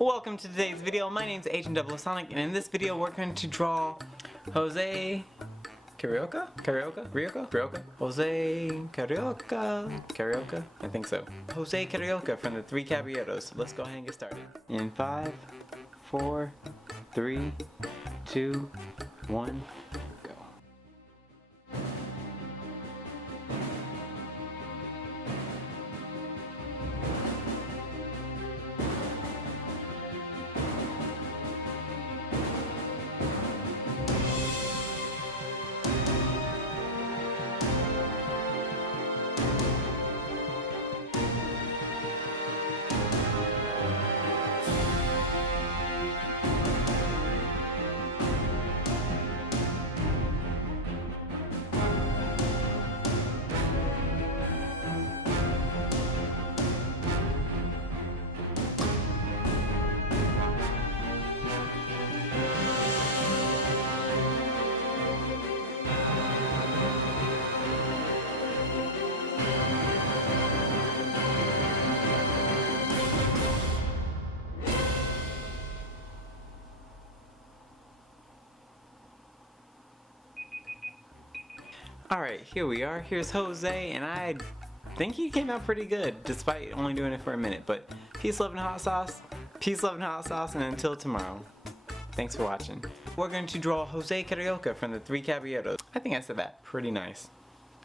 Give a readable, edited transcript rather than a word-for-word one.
Welcome to today's video. My name is Agent Double Sonic, and in this video we're going to draw Jose Carioca? Jose Carioca? I think so. Jose Carioca from the Three Caballeros. Let's go ahead and get started. In 5, 4, 3, 2, 1, go. Alright, here we are. Here's Jose, and I think he came out pretty good, despite only doing it for a minute. But peace, love, and hot sauce. Peace, love, and hot sauce, and until tomorrow. Thanks for watching. We're going to draw Jose Carioca from the Three Caballeros. I think I said that pretty nice.